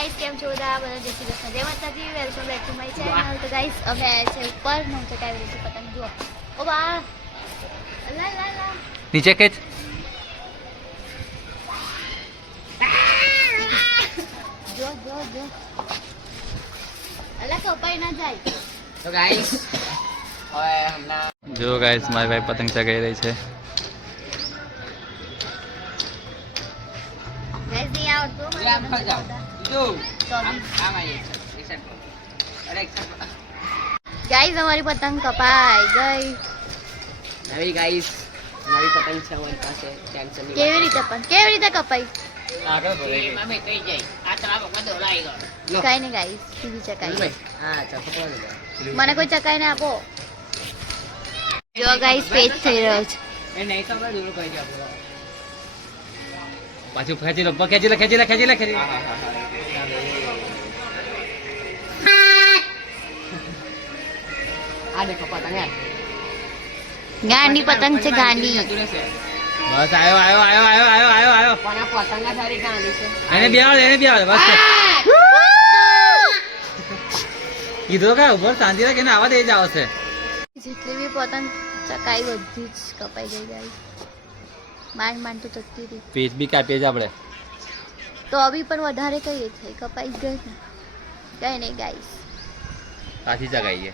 guys કેમ છો બધા જય શ્રી કૃષ્ણ જય માતાજી welcome back to my channel તો ગાઈસ અમે આવ્યા છે ઉપર હું ચકાવી રહી છું પતંગ જુઓ ઓ બા લા લા લા નીચે ખેંચ જો જો જો અલા કપાઈ ના જાય તો ગાઈસ હવે હમણાં જો ગાઈસ મારી ભાઈ પતંગ ચગાઈ રહી છે ગાઈસ નહીં આવડતું મને આમ ખા જાઓ જો તો આમ આવી છે રિસેટ કરો અરે એક ગાઈસ અમારી પતંગ કપાઈ ગઈ નવી ગાઈસ નવી પતંગ છે અમારી પાસે ટેન્શન નહીં કેવી રીતે કપાઈ આગળ બોલે મમ્મી કઈ જાય આ તરાપ બધો લાઈ ગયો કઈ નહીં ગાઈસ સીધી ચકાઈ હા ચપકો મને કોઈ ચકાઈને આપો જો ગાઈસ પેજ થઈ રહ્યો છે એ નહીં તો આપણે દૂર કરી આપો પાછું ખેંચી લો ખેંચી લે આ દેખો પતંગ હે ગાંડી પતંગ છે ગાંડી બસ આવ્યો પણ આ પતંગ સારી ગાંડી છે એને બેહાડ બસ કીધું કે ઉપર શાંતિ રાખ એને આવા દે જ આવશે જેટલી બી પતંગ ચકાઈ બધી જ કપાઈ ગઈ ગાઈસ માંડ તો ચકતી હતી પેજ બી કાપીએ જ આપણે તો અભી પણ વધારે કઈ થઈ કપાઈ જ ગઈ ને કઈ નહીં ગાઈસ પાછી ચગાઈએ